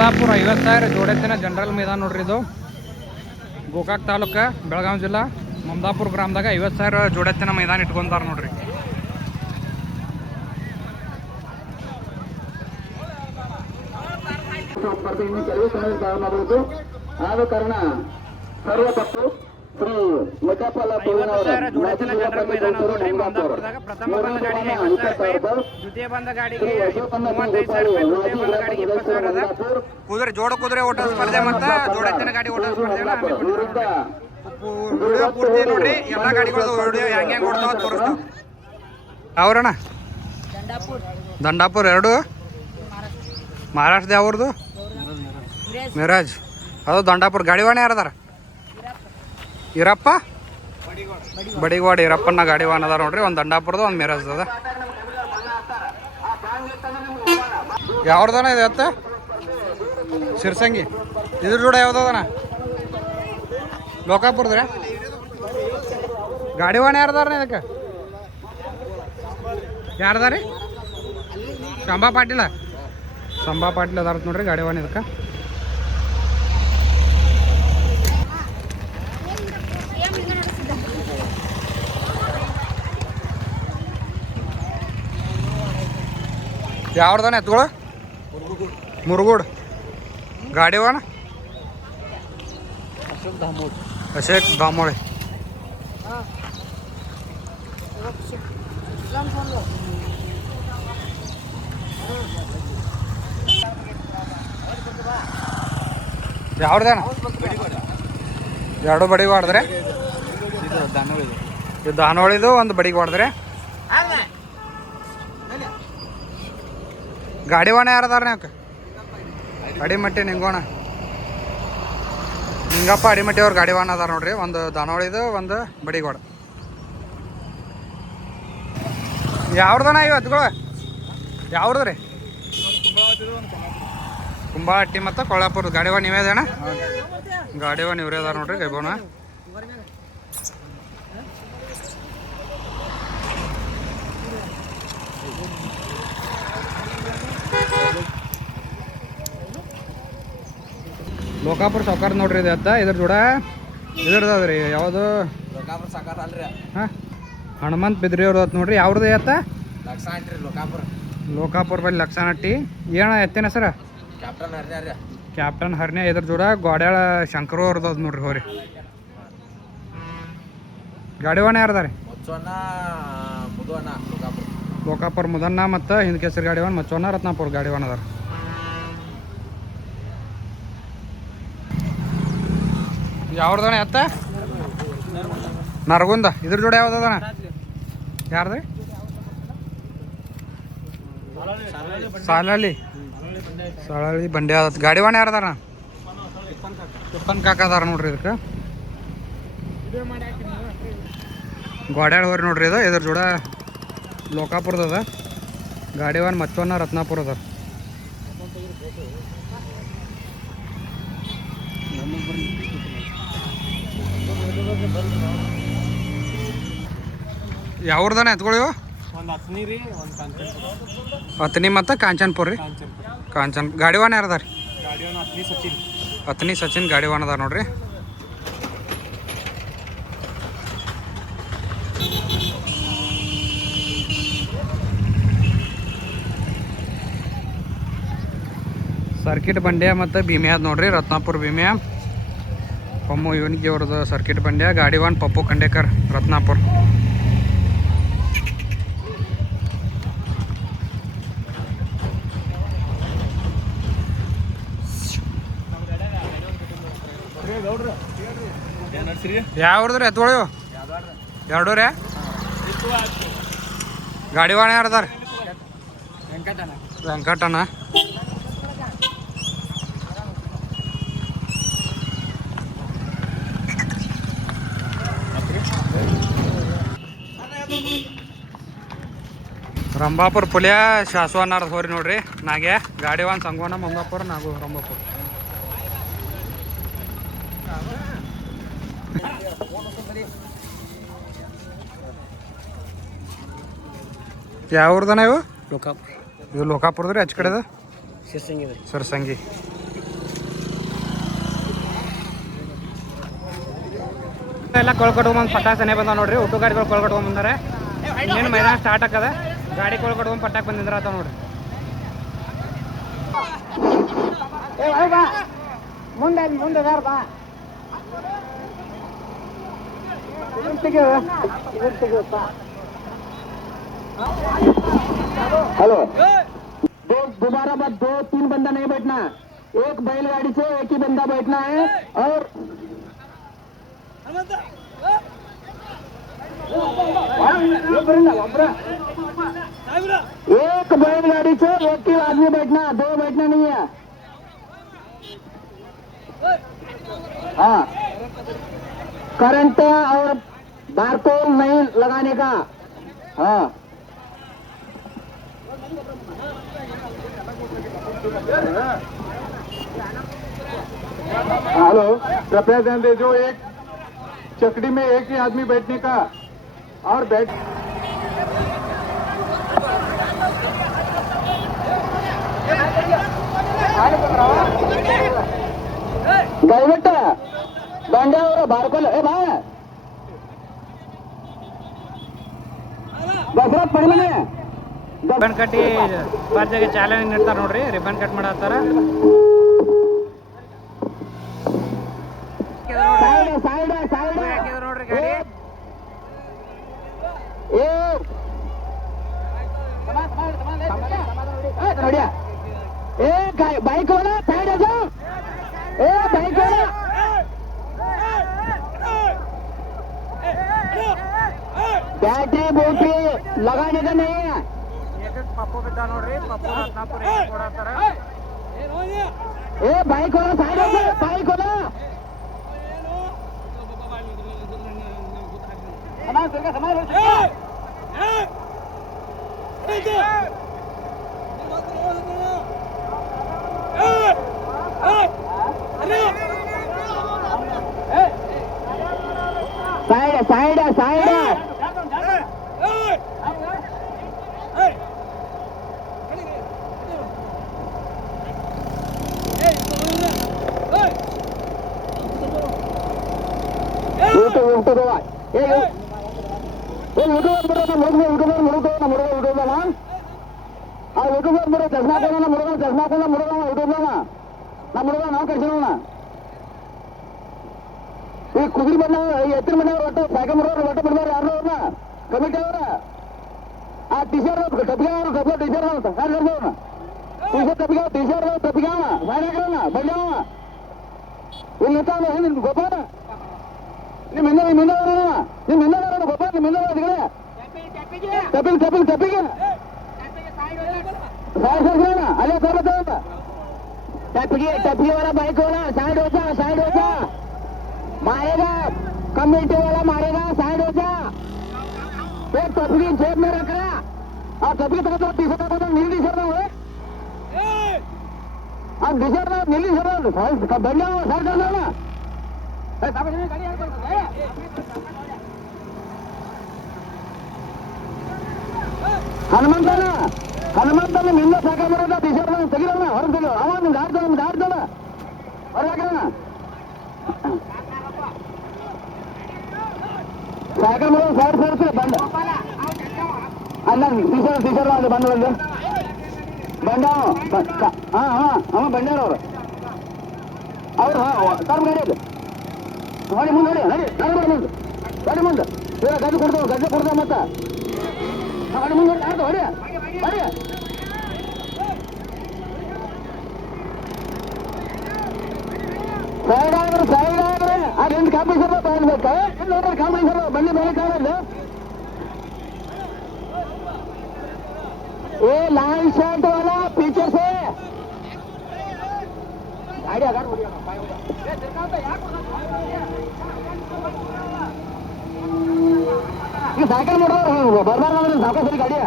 Mamadapur 50,000 ಜೋಡೆತ್ತಿನ general ಮೈದಾನ ನೋಡ್ರಿ. ಇದು ಗೋಕಾಕ್ ತಾಲೂಕು ಬೆಳಗಾವಿ ಜಿಲ್ಲಾ ಮಮದಾಪುರ ಗ್ರಾಮದಾಗ 50,000 ಜೋಡೆತ್ತಿನ ಮೈದಾನ ಇಟ್ಕೊಂತಾರ ನೋಡ್ರಿ. ಆದ ಕಾರಣ ಸರ್ವಪಟ್ಟು ಶ್ರೀ ಲೆಕ್ಕಪಾಲ ಜೋಡೆತ್ತಿನ ಜನರಲ್ ಮೈದಾನ ನೋಡ್ರಿ. ಮಮದಾಪುರದಾಗ ಪ್ರಥಮ ಬಂದ ಗಾಡಿಗೆ 50,000, ದ್ವಿತೀಯ ಬಂದ ಗಾಡಿಗೆ 35,000, ತೃತೀಯ ಬಂದ ಗಾಡಿಗೆ 20,000. ಕುದುರೆ ಜೋಡ ಕುದುರೆ ಓಟ ಸ್ಪರ್ಧೆ ಮತ್ತು ಜೋಡೆತ್ತಿನ ಗಾಡಿ ಓಟ ಸ್ಪರ್ಧೆ ವಿಡಿಯೋ ಪೂರ್ತಿ ನೋಡ್ರಿ. ಎಲ್ಲ ಗಾಡಿಗಳು ವಿಡಿಯೋ ಹೆಂಗೆ ಓಡ್ತಾವ ತೋರಿಸ್ತಾವ. ಅವ್ರಣ್ಣ ದಂಡಾಪುರ 2 ಮಹಾರಾಷ್ಟ್ರದ ಯಾವ್ರದ್ದು ಮಿರಾಜ್. ಅದು ದಂಡಾಪುರ ಗಾಡಿವಾಣ ಯಾರದಾರ? ಇರಪ್ಪ ಬಡಿಗೋಡ ಇರಪ್ಪನ ಗಾಡಿವಾಣ ಅದಾರ ನೋಡ್ರಿ. ಒಂದು ದಂಡಾಪುರದ ಒಂದು ಮಿರಾಜ್ ಅದ. ಯಾವ್ದನ ಇದೆ ಅತ್ತ ಶಿರ್ಸಂಗಿ. ಇದ್ರ ಜೋಡ ಯಾವ್ದದನ? ಲೋಕಾಪುರದ್ರೆ ಗಾಡಿವಾಣ ಯಾರದಾರ? ಇದಕ್ಕೆ ಯಾರದಾರಿ? ಶಂಭಾ ಪಾಟೀಲ ಅದಾರ ನೋಡ್ರಿ ಗಾಡಿವಾಣ ಇದಕ್ಕೆ. ಯಾವ್ದಾನ ಎತ್ಗಳು? ಮುರುಗೋಡ್ ಗಾಡಿವಾಣ ಅಶೇಕ್ ದಾಮೋಳಿ. ಯಾವ್ದಾನ? 2 ಬಡಿಗೆ ಹೊಡೆದ್ರೆ ಇದು ದಾನೋಳಿದು, ಒಂದು ಬಡಿಗೆ ಹೊಡೆದ್ರೆ. ಗಾಡಿವಾಣ ಯಾರದಾರ? ನೀವು ಅಡಿಮಟ್ಟಿ ನಿಂಗೋಣ ನಿಂಗಪ್ಪ ಅಡಿಮಟ್ಟಿ ಅವ್ರು ಗಾಡಿವಾಣ ಅದಾರ ನೋಡ್ರಿ. ಒಂದು ದಾನೋಳಿದು, ಒಂದು ಬಡಿಗೋಡ. ಯಾವ್ದನ ಇವು ಎತ್ಗಳು? ಯಾವ್ದು ರೀ? ಕುಂಬಾಹಟ್ಟಿ ಮತ್ತು ಕೊಳ್ಳಾಪುರ ಗಾಡಿವಾಣ ನೀವೇ ಅದೇಣ? ಗಾಡಿವಾಣ ಇವ್ರೇ ಅದಾರ ನೋಡ್ರಿ ಗೈಬೋಣ. ಲೋಕಾಪುರ ಸಾಕಾರ ನೋಡ್ರಿ ಇದು ಅತ್ತ. ಇದ್ರ ಜೋಡ ಇದ್ರದ್ರಿ ಯಾವುದು? ಹಾಂ ಹನುಮಂತ್ ಬಿದ್ರಿ ಅವ್ರದ್ದು ನೋಡ್ರಿ. ಯಾವ್ದು ಅತ್ತ? ಲೋಕಾಪುರ ಬಲ್ಲಿ ಲಕ್ಷನಟ್ಟಿ. ಏನ ಎತ್ತಿನ ಹೆಸರ? ಕ್ಯಾಪ್ಟನ್ ಹರ್ನೆ. ಇದ್ರ ಜೋಡ ಗೋಡ್ಯಾಳ ಶಂಕರು ಅವ್ರದ್ದು ನೋಡ್ರಿ. ಹೋರಿ ಗಾಡಿವಾಣ ಯಾರದಾರಿ? ಲೋಕಾಪುರ ಮುದನ್ನ ಮತ್ತು ಹಿಂದ್ ಕೇಸರಿ ಗಾಡಿವಾಣ, ಮಚ್ಚವನ್ನ ರತ್ನಾಪುರ ಗಾಡಿವಾಣ ಅದಾರ. ಯಾವ್ದನ ಎತ್ತ? ನರಗುಂದ. ಇದ್ರ ಜೋಡ ಯಾವ್ದದನ? ಯಾರ್ದ್ರಿ? ಸಾಲಳ್ಳಿ ಬಂಡೆ ಆದತ್. ಗಾಡಿವಾಣ ಯಾರದಾರ? ತಿಪ್ಪನ್ ಕಾಕ ಅದಾರ ನೋಡ್ರಿ. ಇದಕ್ಕೆ ಗೋಡ್ಯಾಳ ಹೋರಿ ನೋಡ್ರಿ. ಇದು ಇದ್ರ ಜೋಡ ಲೋಕಾಪುರದ ಗಾಡಿವಾಣ, ಮಚ್ಚವನ್ನ ರತ್ನಾಪುರ ಅದಾರ. ಯಾವ್ದನ ಎತ್ಕೊಳ್ಳಿವು? ಅತ್ನಿ ಮತ್ತು ಕಾಂಚನ್ಪುರ ರೀ. ಕಾಂಚನ್ ಗಾಡಿವಾಣ ಯಾರದಾರ? ಅತ್ನಿ ಸಚಿನ್ ಗಾಡಿವಾಣ ಅದಾರ ನೋಡ್ರಿ. ಸರ್ಕಿಟ್ ಬಂಡ್ಯ ಮತ್ತು ಭೀಮ್ಯಾ ಅದ ನೋಡ್ರಿ. ರತ್ನಾಪುರ ಭೀಮ್ಯಾ ಪಮ್ಮು ಇವನಿಗೆ ಅವ್ರದ್ದು ಸರ್ಕಿಟ್ ಬಂಡ್ಯ. ಗಾಡಿವಾನ್ ಪಪ್ಪು ಖಂಡೇಕರ್ ರತ್ನಾಪುರ. ಯಾವ್ದ್ರಿ ಎತ್ಕೊಳ್ಳಿವು? 2 ರೀ. ಗಾಡಿವಾಣ ಯಾರದಾರ? ವೆಂಕಟಣ್ಣ. ರಂಭಾಪುರ ಪುಲಿಯ ಶಾಸವನ್ನಾರ ಹೋರಿ ನೋಡ್ರಿ. ನಾಗೆ ಗಾಡಿವಾನ್ ಸಂಗೋಣ ಮಂಗಾಪುರ ನಾಗು ರಂಭಾಪುರ. ಯಾವ ಊರ್ದನ ಇವು? ಲೋಕಾಪುರ. ಇದು ಲೋಕಾಪುರದ್ರಿ. ಆಚೆ ಕಡೆದ ಸಿರ್ಸಂಗಿ. ಸರ್ಸಂಗಿ. ಎಲ್ಲ ಕೊಳ್ಕೊಟ್ಕೊಂಬಂದು ಪಟಾಸನೆ ಬಂದಾವ ನೋಡ್ರಿ. ಊಟ ಗಾಡಿಗಳು ಕೊಳ್ಕೊಟ್ಕೊಂಬಂದಾರೆ. ಇನ್ನೇನು ಮೈದಾನ ಸ್ಟಾರ್ಟ್ ಆಗ್ತದ. ಗಾಡಿ ಕೊಳ್ಕೊಟ್ಕೊಂಡ್ ಪಟಾಕ್ ಬಂದಿದ್ರ ಆತ ನೋಡ್ರಿ. ಮುಂದೆ ಮುಂದೆ ಬಾ. हेलो दोबारा बात 2-3 बंदा नहीं बैठना. एक बैलगाड़ी से एक ही बंदा बैठना है. और एक बैलगाड़ी से एक ही आदमी बैठना, 2 बैठना नहीं है. हाँ, करंट और बारकोड नहीं लगाने का. हाँ, हेलो कृपया ध्यान दे. जो एक चकड़ी में एक ही आदमी बैठने का और बैठ ದಯವಿಟ್ಟ ಬಂಡೆಯವರು ಬಾರ್ಕೊಲ್ಲ. ಬಾ ದಸರತ್ ಪಡಿಮನೆ ರಿಬ್ಬನ್ ಕಟ್ಟಿ ಸ್ಪರ್ಧೆಗೆ ಚಾಲನೆ ನೀಡ್ತಾರ ನೋಡ್ರಿ. Ribbon cut ಮಾಡತ್ತಾರ. ಸೈಡ್ ಹಾಕಿದ್ರು ನೋಡ್ರಿ ಗಾಡಿ. ನೋಡಿಯ बाइक वाला साइड आ जाओ. बाइक वाला बैटरी बोटरी लगाने का नहीं है. ಪಪ್ಪು ಬಿದ್ದ ನೋಡ್ರಿ. ಪಪ್ಪು ರತ್ನಾಪುರ ಕೊಡತ್ತಾರ. बाइक वाला साइड आ जाओ. बाइक वाला साइड ಈ ಕುದುರೆ ಬಣ್ಣ ಎತ್ತಿನ ಮನೆ ಒಟ್ಟು ಸೈಕಲ್ ಮಾಡೋರು ಒಟ್ಟು ಬಿಡ್ಬಾರ್ದು. ಯಾರು ಅವ್ರನ್ನ ಕಮಿಟಿ ಅವರ ಆ ಟೀಚರ್ ಟೀಚರ್ ಟೀಚರ್ ಸಾಯನ ಬಂದವ ಇಲ್ಲಿ ನಿಂತಾವ. ಗೋಪಾಲ ನಿಮ್ಮ ಹಿಂದೆ ಗೋಪಾಲ ನಿಮ್ಮ ಹಿಂದೆ ತಪ್ಪಿಗೆ ಅಲ್ಲೇ ತಗೋತ टपकी वाला बाइक वाला साइड हो जा. मारेगा कमेटी वाला मारेगा. साइड हो जा. एक टपकी जेब में रख रहा. और टपकी तो टी शर्ट नीली टी शर्ट है. अब टी शर्ट नीली शर्ट बढ़िया साइड कर लो ना. ಹನುಮಂತನ ನಿನ್ನ ಸಾಕ ಬರೋದ ಟಿ ಶರ್ಟ್ ತೆಗಿರೋಣ. ಹೊರಗೆ ತೆಗಿಯೋ ಅವ ನಿಮ್ಗೆ ಆಡ್ತಾನ ಹೊರಗೆ ಹಾಕೋಣ. ಸಾಯಕಲ್ ಬರೋ ಸೈಡ್ ಸೇರಿಸಿ ಬಂದ ಅಲ್ಲ ಟಿ ಶರ್ಟ್ ಅಲ್ಲಿ ಬಂದ ಅವ ಬಂಡ್ಯಾರವ್ರು ಅವ್ರು ತಮ್ಮ ಗಾಡಿ ನೋಡಿ ಮುಂದೆ ಗಾಡಿ ಮುಂದೆ ಗದ್ದೆ ಕೊಡ್ತಾವ ಮತ್ತೆ ಗಾಡಿ ಮುಂದೆ ಹೊಡಿ ಸೈಡ್ ಆದ್ರೆ ಅದೆಂದು ಕಾಂಪಿಸರ್ ತಗೊಳ್ಬೇಕಾ ನೋಡ್ರಿ. ಕಾಂಪಿಸರ್ ಬನ್ನಿ ಮೇಲೆ ಕಾಣಲ್ಲ. ए लाल शर्ट वाला पीछे से साइकिल मोड़ बर्बाद साका सरी गाड़ी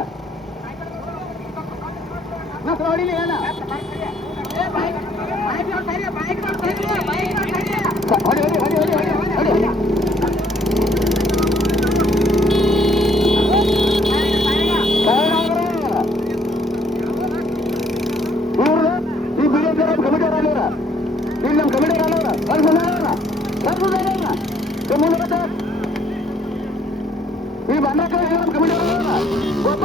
ಮುಂದೆ ಬರುತ್ತೆ ಈ ಬಂಡಕ ಕಮಿಟಿ ಗೊತ್ತ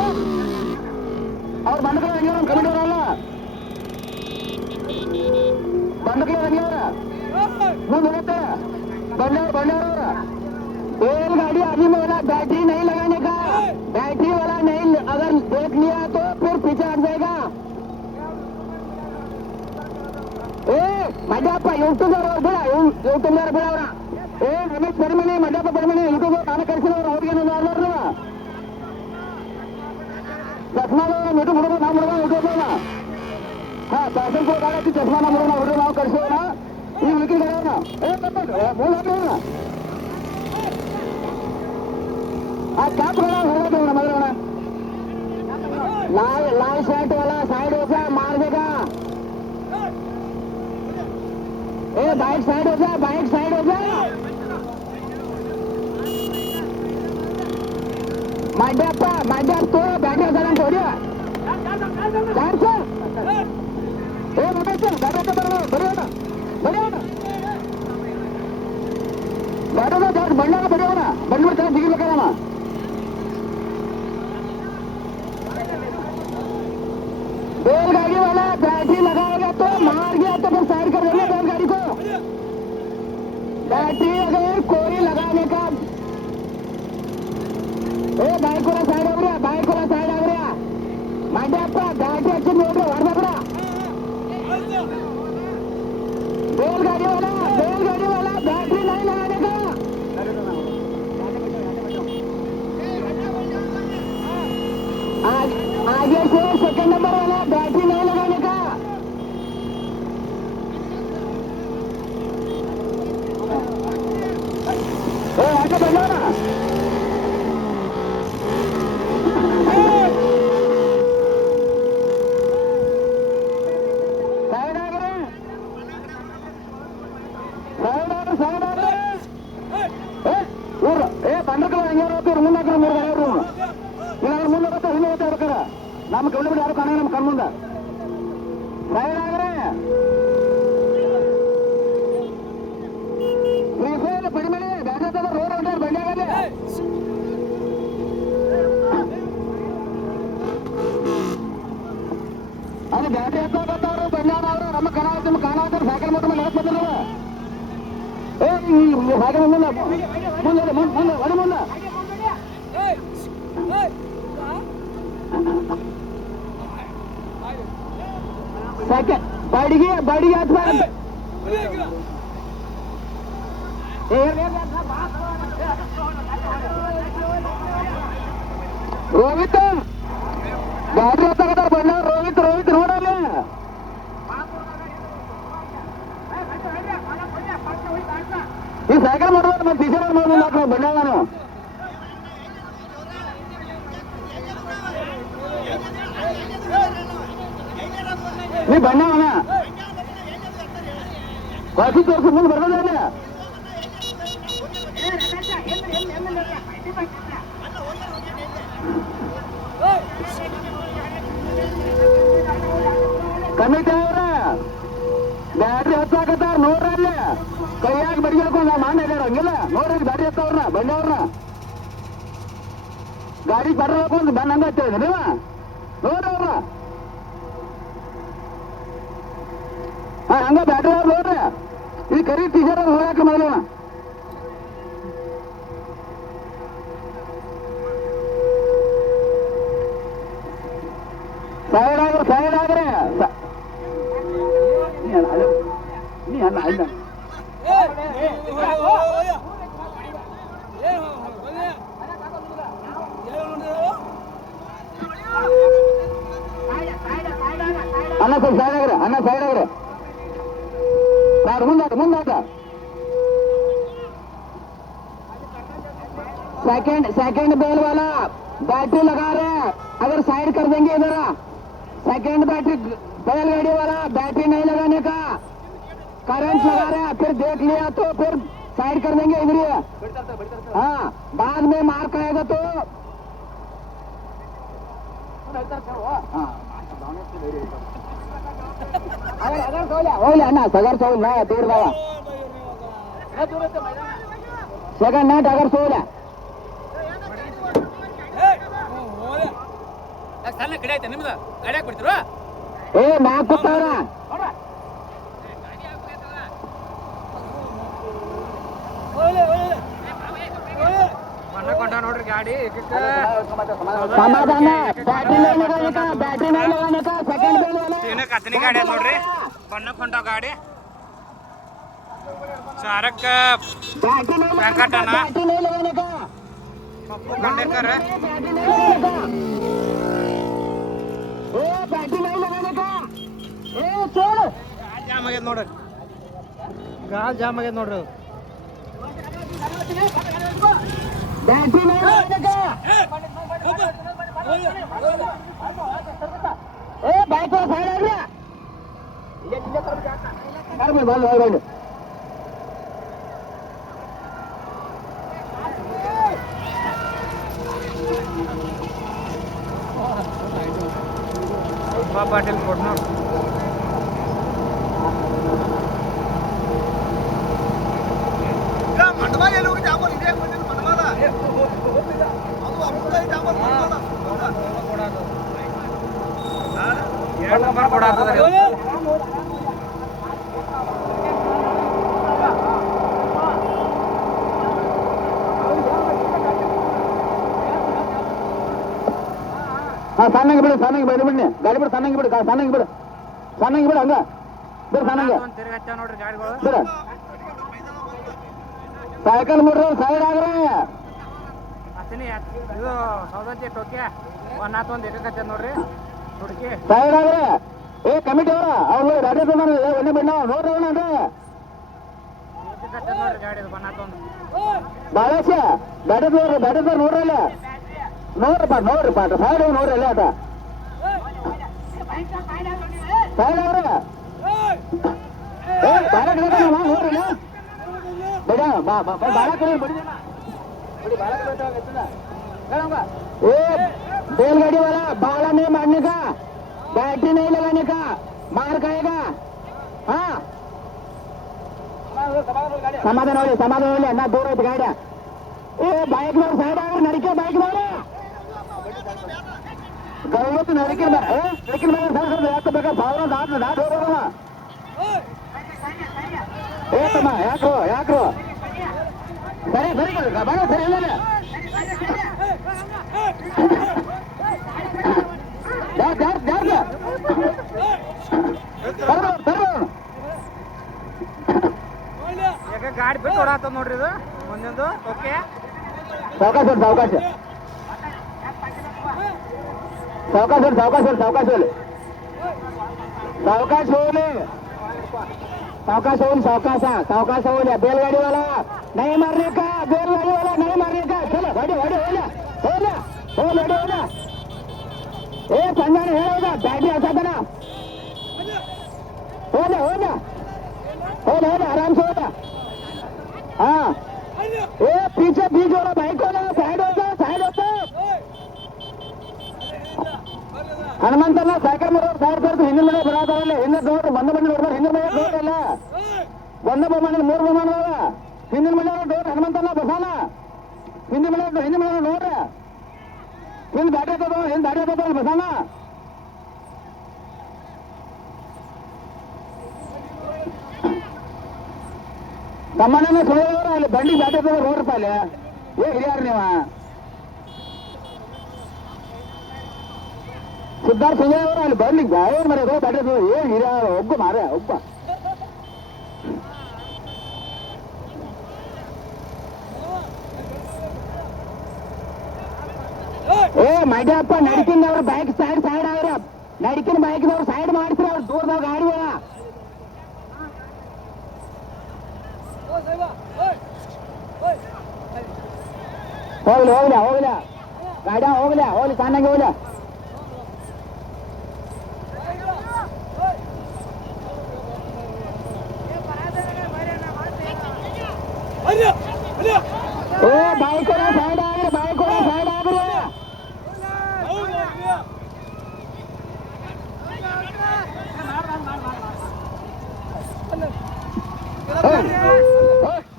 ಅವ್ರ ಬಂಡಕ ಕಮಿಟಿ ಅವರಲ್ಲ ಬಂಡಕ ಮುಂದೆ ಬರುತ್ತೆ बंडर रेलगाड़ी अभी में वाला बैटरी नहीं लगाने का बैटरी वाला नहीं अगर देख लिया तो फिर पीछे हट जाएगा ए मजापा यूट्यूब ಬೇಡ ಯೂಟ್ಯೂಬ್ ಬೇಡ ಅವರ ಏ ರಮೇಶ್ ಪರಮಣಿ ಮಜಾಪ ಪರಮಣಿ ಯೂಟ್ಯೂಬ್ ಕಾಲ ಕಳಿಸಿದವರು ಅವ್ರಿಗೆ ನೋಡ್ರು ಚಸ್ಮಾ ಯೂಟ್ಯೂಬ್ ಹುಡುಗ ನಾವು ಹುಡುಗ ಯೂಟ್ಯೂಬ್ ಹಾ ಫ್ಯಾಷನ್ ಕೂಡ ಕಾಲಕ್ಕೆ ಚಸ್ಮಾ ನಮ್ಮ ಹುಡುಗ ಹುಡುಗ ನಾವು ಕಳಿಸೋಣ ಈ ವಿಕೆಟ್ ಮೂಲ ಆ ಕ್ಯಾಪ್ होगा मगर लाल शर्ट वाला साइड हो जा मार देगा ए बाइक साइड हो जा बाइक साइड हो जा मड्डा तो बैठे सर छोड़िए ए मोटे बैठे बढ़िया बैठो बंडा का बढ़िया ना बंड दिखी लगा बैलगाड़ी वाला बैटरी लगाएगा तो मार गया तो फिर साइड कर देंगे बैलगाड़ी को बैटरी अगर कोई लगाने का ए बाइक वाला साइड आ गया बाइक वाला साइड आ गया मांडे आपका बैटरी अच्छी नोट वार पकड़ा बैलगाड़ी वाला बैटरी नहीं लगाने का आगे से सेकंड नंबर वाला बैटरी नहीं लगाने का आगे बढ़ो ना ಬಂಡಕಲ್ಲ ಹಂಗೆ ಮುಂದಾಕ ಇಲ್ಲ ಮುಂದೆ ಬರ್ತಾ ಹಿಂದೆ ಬರ್ತಾ ಇರ್ಬೇಕಾರ ನಮ್ಮ ಕಣ್ಣು ಬಿಟ್ಟು ಯಾರು ಕಾಣ ನಮ್ಮ ಕಣ್ಮುಂದ ಸೈಡ್ ಆಗ್ರೆ ಪಡಿಮಣಿ ಬ್ಯಾಡ ರೋಡ್ ಹೊಂಟ ಬಂಡಿ ಆಗಲಿ ಅದು ಬ್ಯಾಟ್ರಿ ಹತ್ತ ಬರ್ತಾವ್ರು ಬಂಡ್ಯಾನ ಅವರು ನಮ್ಮ ಕಾಣಾತಾರ ಸೈಕಲ್ ಮೋಟರ್ ಮೇಲೆ ಬಂದಿಲ್ಲ ಏ ಸೈಕಲ್ ಮುಂದೆ ಒಡ ಮುಂದೆ सेकंड बढ़ी हाथ में रोहित गाड़ी होता कदा बंड रोहित रोडले ಈ ಸೈಕಲ್ ಮಾಡೋದು ಮತ್ತೆ ಟೀಚರ್ ಮಾಡೋದು ಬಂಡ ನಾನು ನೀ ಬಣ್ಣವನ ಕಾಫಿ ತೋರಿಸಿ ಮುಂದೆ ಬರೋದಿಲ್ಲ ಕಮಿಟಿ ಅವ್ರ ಬ್ಯಾಟ್ರಿ ಹಚ್ಚಾಕತ್ತಾರ ನೋಡ್ರಿ ಅಲ್ಲಿ ಕೈಯಾಗ ಬಡಿ ಹಾಕೊಂಡ್ ಮಾಂಡ ಹೇಳ್ಯಾರ ಹಂಗಿಲ್ಲ ನೋಡ್ರಿ ಬ್ಯಾಟ್ರಿ ಹತ್ತವ್ರನ್ನ ಬಂಡವ್ರನ್ನ ಗಾಡಿ ಪೆಟ್ರೋಲ್ ಹಾಕೊಂಡು ಬಂದ್ ಹಂಗ ಹಚ್ಚಿದ್ರಿ ನೀವ ನೋಡ್ರಿ ಅವ್ರ ಹಂಗ ಬ್ಯಾಟ್ರಿ ಅವ್ರು ನೋಡ್ರಿ ಈ ಕರಿ ಟೀಚರ್ ಅವ್ರು ಹೋಗಾಕ ಮೊದಲ ಸೈಡ್ ಆಗ್ರೆ ನೀ ಅಲ್ಲ ಇಲ್ಲ ಅಣ್ಣ ಸ್ವಲ್ಪ ಸೈಡ್ ಆಗ್ರೆ ಮುಂದಾಟ सेकंड बेल वाला बैटरी लगा रहे हैं अगर साइड कर देंगे इधर सेकंड बैटरी बैलगाड़ी वाला बैटरी नहीं लगाने का करंट लगा रहे हैं फिर देख लिया तो फिर साइड कर देंगे इधर हाँ बाद में मार्क आएगा तो अगर अण्णा सगर चौल ना दूर बाबा ಸೆಕೆಂಡ್ ನಾಟ್ ಅಗರ್ ಸೋಲ ಸಣ್ಣ ಕಡೆ ಐತೆ ನಿಮ್ದು ಗಾಡಿ ಕೊಡ್ತಿರು ಏ 4,000 ಬಣ್ಣ ಕೊಂಡ ನೋಡ್ರಿ ಗಾಡಿ ಸಮಾಧಾನ ಬ್ಯಾಟ್ರಿ नहीं लगाने का बैटरी नहीं लगाने का सेकंड बेल वाला ಏನ ಕತ್ತನಿ ಗಾಡಿ ಅದ ನೋಡ್ರಿ ಬಣ್ಣ ಕೊಂಡ ಗಾಡಿ ಚಾರಕ बैटरी नहीं ವೆಂಕಟಣ್ಣ बैटरी नहीं लगाने का ಪಪ್ಪು ಕಂಡೇಕರ್ बैटरी नहीं लगाने का ए बैटरी नहीं लगाने का ए छोड़ ಜಾಮ್ ಆಗ್ಯದ ನೋಡ್ರಿ ಗಾಲ್ ಜಾಮ್ ಆಗ್ಯದ ನೋಡ್ರಿ बैटरी नहीं लगाने का ए बाइक वाला साइड आ गया कर में बंद हो गया ಪಾಟೀಲ್ ಕೊಡ್ನೋಡ್ ಎರಡು ನಂಬರ್ ಕೊಡಾತದ ಸಣ್ಣಗೆ ಬಿಡು ಸಣ್ಣಗೆ ಬಿಡು ಬಿಡ್ನಿ ಗಾಡಿ ಬಿಡು ಸಣ್ಣಗೆ ಬಿಡು ಸಣ್ಣಗೆ ಬಿಡು ಹಂಗ ಬಿಡು ಸಣ್ಣಗೆ ತಿರುಗತ್ತ ನೋಡ್ರಿ ಗಾಡಿಗಳು ಬಿಡು ಸೈಕಲ್ ಬಿಡ್ರಿ ಸೈಡ್ ಆಗ್ರಿ ಹತ್ತಿನಿ ಇದು ಸೌದತ್ತಿ ಟೋಕೆ ಒಂದ್ ಇಡಕತ್ತ ನೋಡ್ರಿ ಹುಡುಕಿ ಸೈಡ್ ಆಗ್ರಿ ಏ ಕಮಿಟಿ ಅವ್ರು ಗಾಡಿ ಒಂದೇ ಬಿಡ್ ನಾವು ನೋಡ್ರಿ ಅಂದ್ರೆ ಇಡಕತ್ತ ನೋಡ್ರಿ ಗಾಡಿ ಬಣ್ಣ ತೊಂದು ಬಾಳೇಶ ಗಾಡಿ ನೋಡ್ರಿ ಅಲ್ಲ ನೋಡ್ರಿಪ್ಪ ಸೈಡ್ ನೋಡ್ರಿ ಅಲ್ಲ ಆಟ ಸೈಡ್ ಆಗ್ರಿ ಏ ಬಾಳ ನೋಡ್ರಿ ಬಿಡ ಬಾಳ ಕಡೆ ಬಿಡಿ ए बैलगाड़ी वाला बाला नहीं मारने का बैटरी नहीं लगाने का मार खाएगा हाँ समाधान हो ना दूर है गाड़ी ए बाइक में साइड आगे नड़के बाइक में गौरव नड़के लेकिन मैं ಯಾಕೆ ಬೇಕಾ ಸಾವಿರ ದಾಟ್ ಹೋಗೋಣ ಏ ತಮ್ಮ ಯಾಕ್ರೋ ಸರಿ ಬರ ಸರಿ ಇಲ್ಲ ಈಗ ಗಾಡಿ ಬಿಟ್ಟು ಓಡಾತದ ನೋಡ್ರಿ ಇದು ಮುಂದಿಂದು ಓಕೆ सावकाश हो बैलगाड़ी वाला नहीं मारने का बैलगाड़ी वाला नहीं मारने का चलो हो ए संजय ಹೇಳೋದಾ ಬ್ಯಾಟಿ ಹಾಕದನ ಹೋದ आराम से होगा हाँ ए पीछे बीच वाला बाइक वाला साइड होता ಹನುಮಂತನ ಸೈಕಲ್ ಮಾಡೋರು ಸೈಡ್ ಕರ್ದು ಹಿಂದಿನ ಮನೆ ಬರಾತಾರಲ್ಲ ಹಿಂದೆ ನೋಡ್ರಿ ಒಂದ ಮನೆ ನೋಡ್ತಾರೆ ಹಿಂದಿನ ಮನೆ ನೋಡ್ರಲ್ಲ ಒಂದ ಮನೆ ಮೂರು ಮನೆ ಹಿಂದಿನ ಮನೆ ನೋಡ್ರಿ ಹನುಮಂತನ ಬಸಾನ ಹಿಂದಿನ ಮನೆ ನೋಡ್ರಿ ಹಿಂದ್ ಗಾಡಿ ಹಾಕೋದು ಬಸಾನ ತಮ್ಮನ ಸುಳಿದವರು ಅಲ್ಲಿ ಬಂಡಿ ಗಾಡಿ ಹಾಕೋದು ನೋಡ್ರಪ್ಪ ಅಲ್ಲಿ ಹಿರಿಯಾರ ನೀವ ಸಿದ್ಧಾರ್ಥ ಸಂಜಯ್ ಅವರು ಅಲ್ಲಿ ಬರ್ಲಿ ಏನ್ ಮರ್ಯಾದ ಗಾಡಿ ಏನ್ ಹಿರಿಯಾರ ಒಬ್ಬ ಮಾರ ಒಬ್ಬ ಏ ಮಡ್ಯಪ್ಪ ನಡಿಕಿನ ಅವ್ರ ಬೈಕ್ ಸೈಡ್ ಆಗ್ರ ನಡಿಕಿನ ಬೈಕ್ದವ್ರು ಸೈಡ್ ಮಾಡಿಸ್ರಿ ಅವ್ರು ದೂರದಾಗ ಗಾಡಿ ಹೋಗ್ಲ ಗಾಡಿ ಹೋಗ್ಲಿ ಚೆನ್ನಾಗಿ ಹೋಗ್ಲ ಏ ಬೈಕ್ ಸೈಡ್ ಆಗ್ರಿ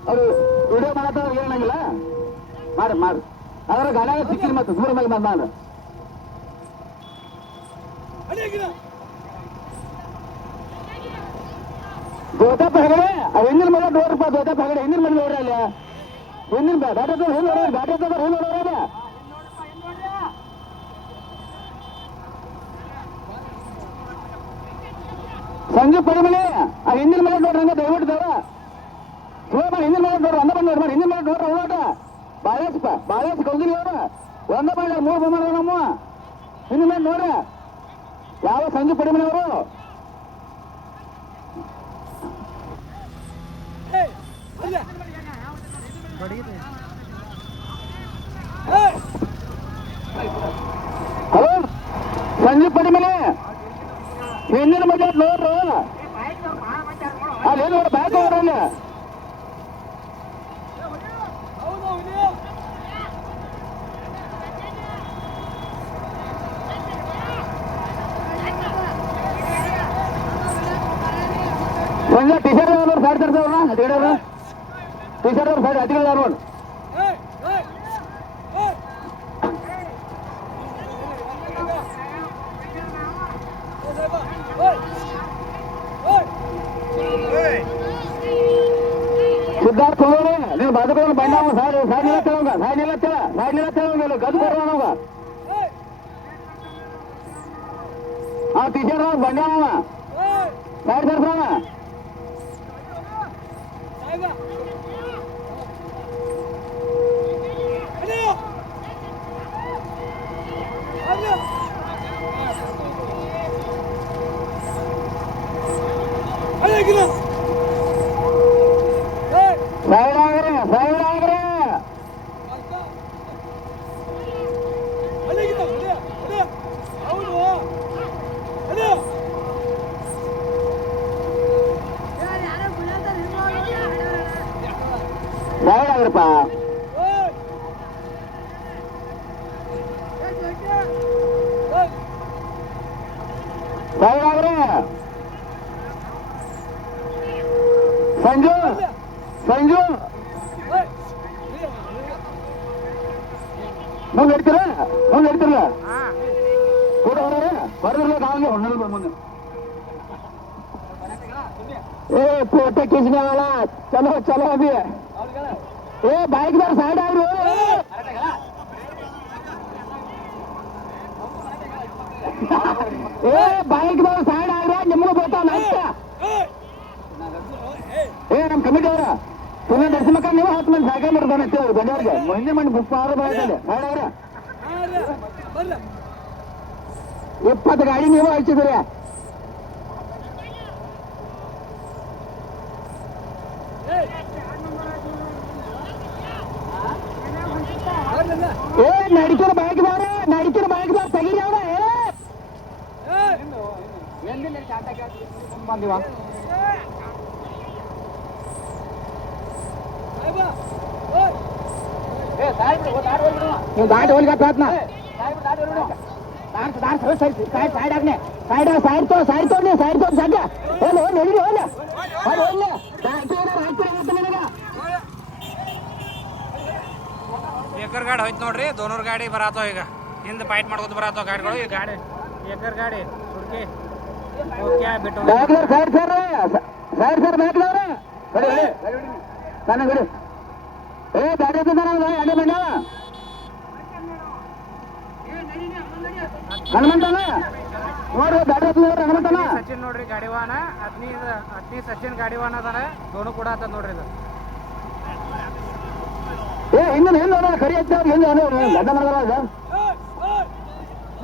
ಅವರು ವಿಡಿಯೋ ಮಾಡತ್ತವ್ರಿಗೆ ಏನಂಗಿಲ್ಲ ಮಾಡು ಅದ್ರ ಗಾಡಿಯಾಗ ಸಿಕ್ಕಿರಿ ಮತ್ತೆ ದೂರ ಮೇಲೆ ಬಂದ ನಾನು ದೋತಪ್ಪ ಹೆಗಡೆ ಹಿಂದಿನ ಮೇಲೆ ನೋಡ್ರಪ್ಪ ದೋತಪ್ಪ ಹೆಗಡೆ ಹಿಂದಿನ ಮೇಲೆ ನೋಡ್ರಿ ಅಲ್ಲಿ ಹಿಂದಿನ ಗಾಡಿ ನೋಡ್ರಿ ಸಂಜೆ ಪಡಿಮನೆ ಆ ಹಿಂದಿನ ಮೇಲೆ ನೋಡ್ರಿ ಹಂಗ ದಯವಿಟ್ಟು ದೇವ್ರ ಹಿಂದಿನ ಮೇಲೆ ನೋಡ್ರಿ ಒಂದ ಬಂದ್ ನೋಡ್ರಿ ಹಿಂದಿನ ಮೇಲೆ ನೋಡ್ರಿ ಹೋಗೋಟ ಬಾಳೇಶ್ ಕೌದಿರಿ ಅವ್ರ ಒಂದ ಬಂದ 3 ಬಂದ ನಮ್ಮ ಹಿಂದಿನ ಮೇಲೆ ನೋಡ್ರಿ ಯಾವ ಸಂಜೆ ಪಡಿಮನೆ ಅವರು ಹಲೋ ಸಂಜೆ ಪಡಿಮನೆ ಹಿಂದಿನ ಮಜಾ ನೋಡ್ರು ಅಲ್ಲಿ ನೋಡ್ರಿ ಬ್ಯಾಕ್ ಅವ್ರಲ್ಲಿ ಸಂಜೆ ಟಿ ಶರ್ಟ್ ಅವ್ರು ಸೈಡ್ ತರ್ಸವ್ರ ಅಡ್ಗಡವ್ರ ಟಿ ಶರ್ಟ್ ಅವ್ರು ಸೈಡ್ ಅಡ್ಗಡ ನೋಡಿ ಸಿದ್ಧಾರ್ಥ ಹೋಗೋಣ ನೀನು ಬಾಜುಕೊಂಡು ಬಂದ ಸಾಯ್ನಿಲ್ಲ ತೆಳಂಗ ಗದ್ದು ಬರೋಣವ ಆ ಟಿ ಶರ್ಟ್ ಬಂದ್ಯಾವ ಸೈಡ್ ತರ್ಸೋಣ ಸೈಡ್ ಆಗ್ರೆ ಸೈಡ್ ಆಗ್ರಪ್ಪ ಸೈಡ್ ಆಗ್ರೆ ಸಂಜು ಮುಂದೆ ಇಡ್ತಿರಲ್ಲ ಕೂಡ ಹೊರದ್ರಲ್ಲ ಕಾವಲಿ ಹೊಣ್ಣಲ್ಲಿ ಮುಂದೆ ए फोटो खींचने वाला चलो चलो अभी ए बाइक दार साइड आ ए बाइक दार साइड आ रहा निम्न बोलता नाश्ता ए नम कमिटी ಅವರ तुम्हें दर्शन का ನೀವು 10 ಮಂದಿ ಸಾಗೆ ಮಾಡ್ತಾನೆ ಅವರು ಬಂದವರಿಗೆ ಮುಂದೆ ಮಂದಿ ಬುಕ್ ಆರು ಬಾಯ್ತದೆ ಸೈಡ್ ಅವರ 20 ಗಾಡಿ ನೀವು ಹಚ್ಚಿದ್ರಿ ಏ ನಡಿಕಿನ ಬೈಕ್ ಬಾರ ತೆಗೀರಿ ಅವ್ರ ಬಂದಿವ ನೀವು ದಾಟಿ ಹೋಲಿಗೆ ಪ್ರಯತ್ನ ಸೈಡ್ ಆಗ್ನೆ ಸೈಡ್ ತೋ ಸದ್ಯ ಹೋಲಿ ಏಕರ್ ಗಾಡಿ ಹೋಯ್ತು ನೋಡ್ರಿ ದೋನೂರ್ ಗಾಡಿ ಬರತ್ತೋ ಈಗ ಹಿಂದೆ ಫೈಟ್ ಮಾಡ್ಕೊತ ಬರತ್ತೋ ಗಾಡಿಗಳು ಈ ಗಾಡಿ ಏಕರ್ ಗಾಡಿ ಸುರ್ಕಿ ಬಿಟ್ಟು ಸೈಡ್ ಬ್ಯಾಕ್ದವ್ರ ಬಿಡಿ ಏ ಗಾಡಿ ಅಡ್ಡ ಬಂದ ಹನುಮಂತನ ನೋಡ್ರಿ ಗಾಡಿ ಹನುಮಂತನ ಸಚಿನ್ ನೋಡ್ರಿ ಗಾಡಿವಾನ ಹತ್ನಿ ಸಚಿನ್ ಗಾಡಿವಾನ ಅದಾರ ದೋನು ಕೂಡ ಆತ ನೋಡ್ರಿ ಇದು ಏ ಹಿಂದೆ ನೋಡ ಕರಿ ಹಚ್ಚವ್ರು ಹಿಂದೆ ಗಡ್ಡ ಮಾಡಿದಾರ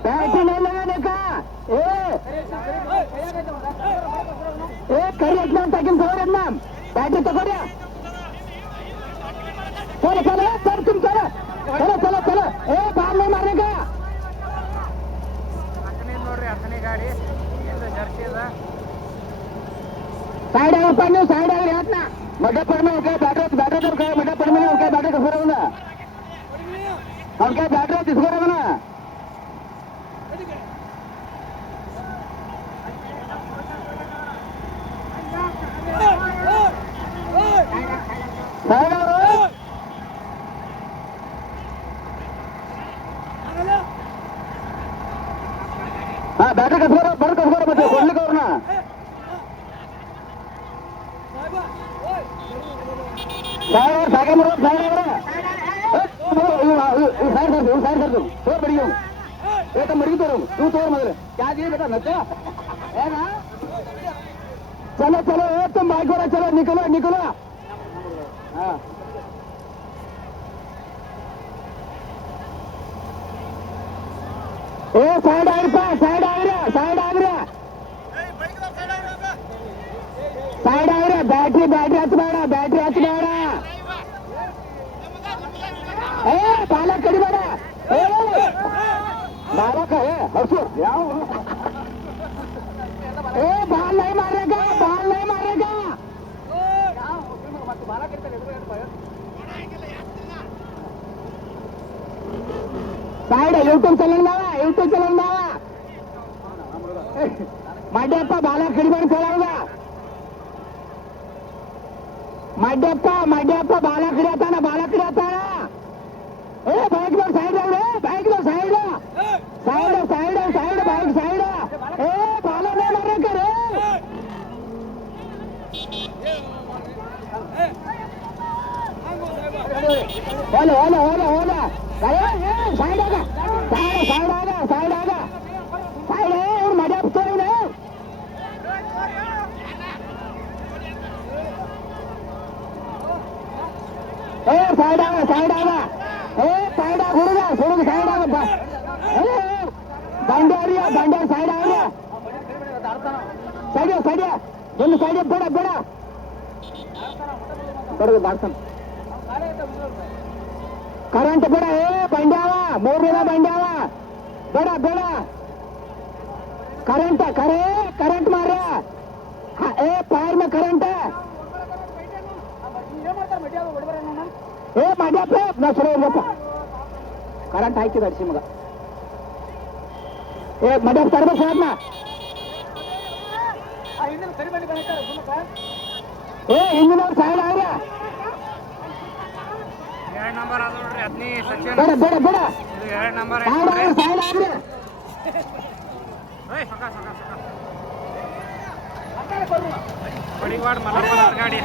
ಬ್ಯಾಟಿನ ಏ ಕರಿ ಹಚ್ಚ ತಗಿನ್ ತಗೋರಿ ಅದ್ನ ಬ್ಯಾಟಿ ತಗೋರಿ ಚಲೋ ಸರ್ ತುಮ್ ಚಲೋ ಏ ಬಾಲ್ नहीं मारने का ನೋಡ್ರಿ ಹತ್ತನೇ ಗಾಡಿ ಜರ್ಸಿ ಅದ साइड आगे पड़ने साइड आगे हटना मध्य पड़ने ओके बैटर तो कहे मध्य पड़ने ओके बैटर किसको रहेगा हम क्या बैटर किसको रहेगा ना साइड आओ चलो चलो तुम बाइक वाला चलो निकलो निकलो हाँ साइड साइड आगे बैटरी बैटरी हचಬೇಡ बालक कಡಿಬೇಡ बालक है हर्षु बाल नहीं मारेगा साइड यूट्यूब चलन मड्यप्प बाल कಡಿಬೇಡ मड्यप्प बाल कಡಿಯತಾನ बाइक लो साइड बाइक साइड बाल नहीं मारे करे होला साइड आगा मड्यप्प तो साइड आगा हुಡುಗ साइड आगा ಬಂಡಿ साइड आगा साइड जल्दी साइड ಬೇಡ करंट ಬೇಡ ಬಂಡ್ಯಾವ ಮೂರನೇ ಬಂಡ್ಯಾವ ಬೇಡ करंट मार पैर में करंट मड्यप्ಪ ना सुरो करंट हाकि दर्शी मग मड्यप्प तरबेक साहेब ना ಹಿಂದಿನವ್ರು ಸೈಡ್ ಆಗ್ರ ಬೇಡ ಸೈಡ್ ಆಗ್ರಿ बडीवाड मलापदार गाडी